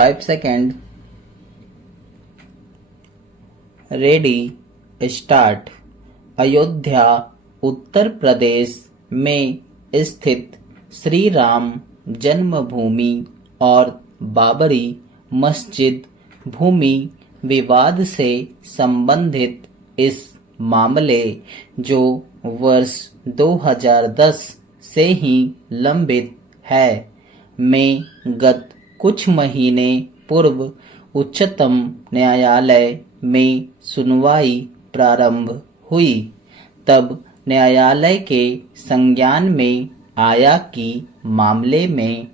5 second. Ready, start. Ayodhya Uttar Pradesh में स्थित श्री राम जन्मभूमि और बाबरी मस्जिद भूमि विवाद से संबंधित इस मामले जो वर्ष 2010 से ही लंबित है में गत कुछ महीने पूर्व उच्चतम न्यायालय में सुनवाई प्रारंभ हुई। तब न्यायालय के संज्ञान में आया कि मामले में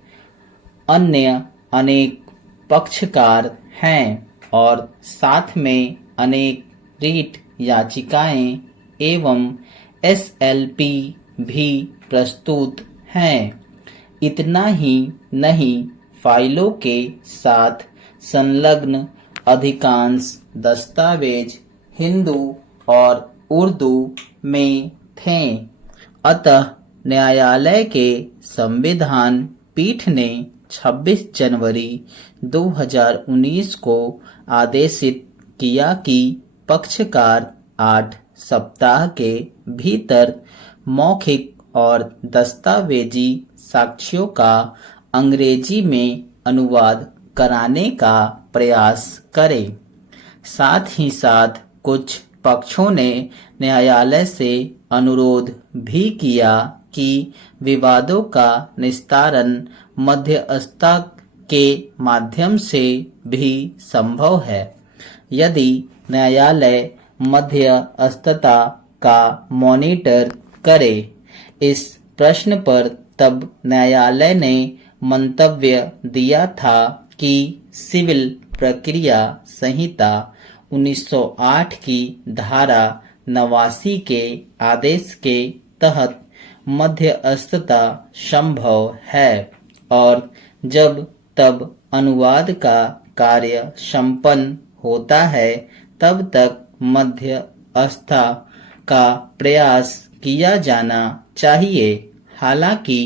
अन्य अनेक पक्षकार हैं और साथ में अनेक रीट याचिकाएं एवं एसएलपी भी प्रस्तुत हैं। इतना ही नहीं, फाइलों के साथ संलग्न अधिकांश दस्तावेज हिंदू और उर्दू में थे। अतः न्यायालय के संविधान पीठ ने 26 जनवरी 2019 को आदेशित किया कि पक्षकार 8 सप्ताह के भीतर मौखिक और दस्तावेजी साक्ष्यों का अंग्रेजी में अनुवाद कराने का प्रयास करें। साथ ही साथ कुछ पक्षों ने न्यायालय से अनुरोध भी किया कि विवादों का निस्तारण मध्यस्थता के माध्यम से भी संभव है। यदि न्यायालय मध्यस्थता का मॉनिटर करे। इस प्रश्न पर तब न्यायालय ने मंतव्य दिया था कि सिविल प्रक्रिया संहिता 1908 की धारा 89 के आदेश के तहत मध्यस्थता संभव है और जब तब अनुवाद का कार्य संपन्न होता है तब तक मध्यस्थता का प्रयास किया जाना चाहिए। हालांकि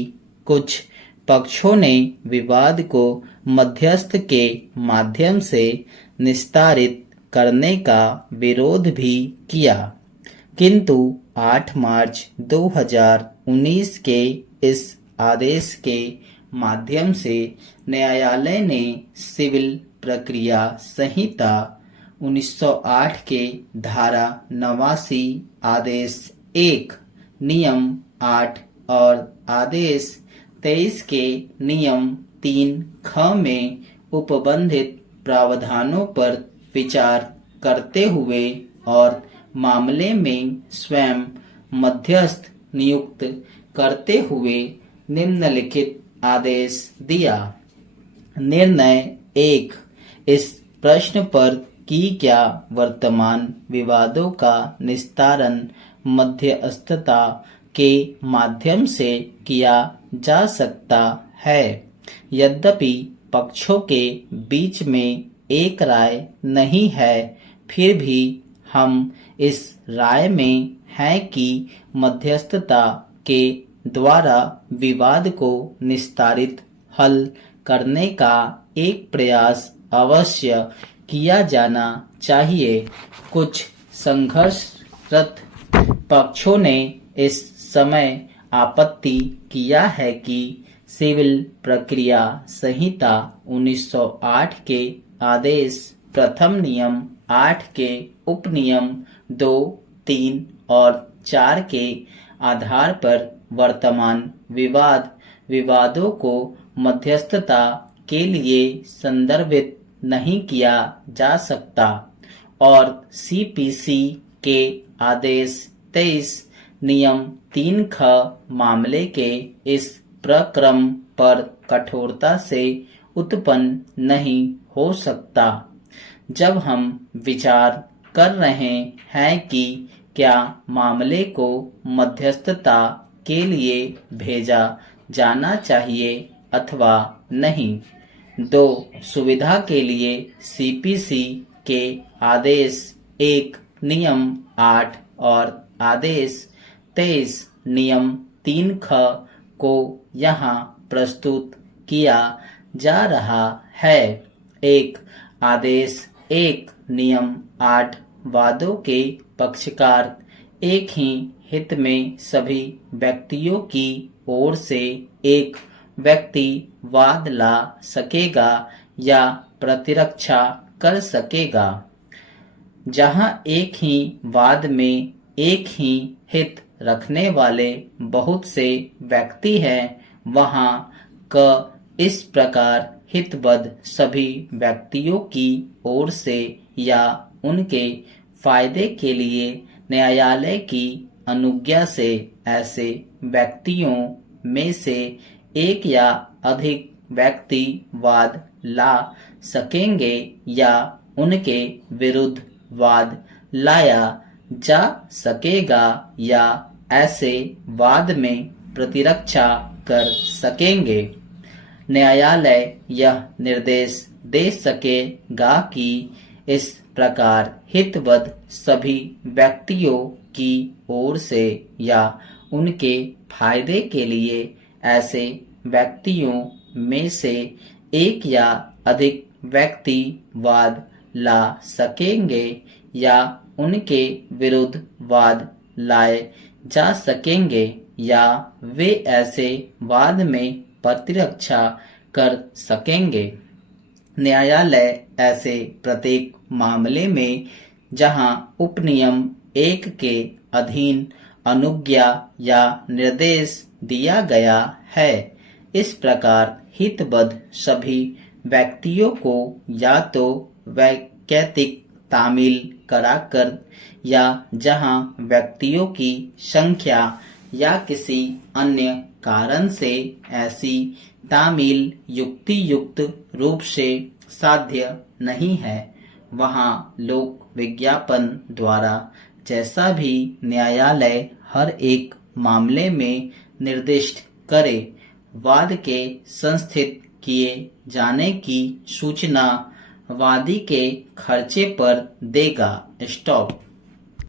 कुछ पक्षों ने विवाद को मध्यस्थ के माध्यम से निस्तारित करने का विरोध भी किया, किंतु 8 मार्च 2019 के इस आदेश के माध्यम से न्यायालय ने सिविल प्रक्रिया संहिता 1908 के धारा 89 आदेश 1 नियम 8 और आदेश 23 के नियम 3 ख में उपबंधित प्रावधानों पर विचार करते हुए और मामले में स्वयं मध्यस्थ नियुक्त करते हुए निम्नलिखित आदेश दिया। निर्णय 1। इस प्रश्न पर कि क्या वर्तमान विवादों का निस्तारण मध्यस्थता के माध्यम से किया जा सकता है। यद्यपि पक्षों के बीच में एक राय नहीं है, फिर भी हम इस राय में हैं कि मध्यस्थता के द्वारा विवाद को निस्तारित हल करने का एक प्रयास अवश्य किया जाना चाहिए। कुछ संघर्षरत पक्षों ने इस समय आपत्ति किया है कि सिविल प्रक्रिया संहिता 1908 के आदेश प्रथम नियम 8 के उपनियम 2, 3 और 4 के आधार पर वर्तमान विवादों को मध्यस्थता के लिए संदर्भित नहीं किया जा सकता और सीपीसी के आदेश 23 नियम 3 ख मामले के इस प्रक्रम पर कठोरता से उत्पन्न नहीं हो सकता। जब हम विचार कर रहे हैं कि क्या मामले को मध्यस्थता के लिए भेजा जाना चाहिए अथवा नहीं, 2 सुविधा के लिए सीपीसी के आदेश 1 नियम 8 और आदेश 23 नियम 3 ख को यहाँ प्रस्तुत किया जा रहा है। एक आदेश, एक नियम। 8 वादों के पक्षकार एक ही हित में सभी व्यक्तियों की ओर से एक व्यक्ति वाद ला सकेगा या प्रतिरक्षा कर सकेगा। जहां एक ही वाद में एक ही हित रखने वाले बहुत से व्यक्ति हैं, वहां क इस प्रकार हितबद्ध सभी व्यक्तियों की ओर से या उनके फायदे के लिए न्यायालय की अनुज्ञा से ऐसे व्यक्तियों में से एक या अधिक व्यक्ति वाद ला सकेंगे या उनके विरुद्ध वाद लाया जा सकेगा या ऐसे वाद में प्रतिरक्षा कर सकेंगे। न्यायालय यह निर्देश दे सकेगा कि इस प्रकार हितबद्ध सभी व्यक्तियों की ओर से या उनके फायदे के लिए ऐसे व्यक्तियों में से एक या अधिक व्यक्ति वाद ला सकेंगे या उनके विरुद्ध वाद लाए जा सकेंगे या वे ऐसे वाद में प्रतिरक्षा कर सकेंगे। न्यायालय ऐसे प्रत्येक मामले में जहां उपनियम 1 के अधीन अनुज्ञा या निर्देश दिया गया है, इस प्रकार हितबद्ध सभी व्यक्तियों को या तो वैयक्तिक तामील कराकर या जहां व्यक्तियों की संख्या या किसी अन्य कारण से ऐसी तामील युक्तियुक्त रूप से साध्य नहीं है, वहां लोक विज्ञापन द्वारा जैसा भी न्यायालय हर एक मामले में निर्दिष्ट करे, वाद के संस्थित किए जाने की सूचना वादी के खर्चे पर देगा। स्टॉप।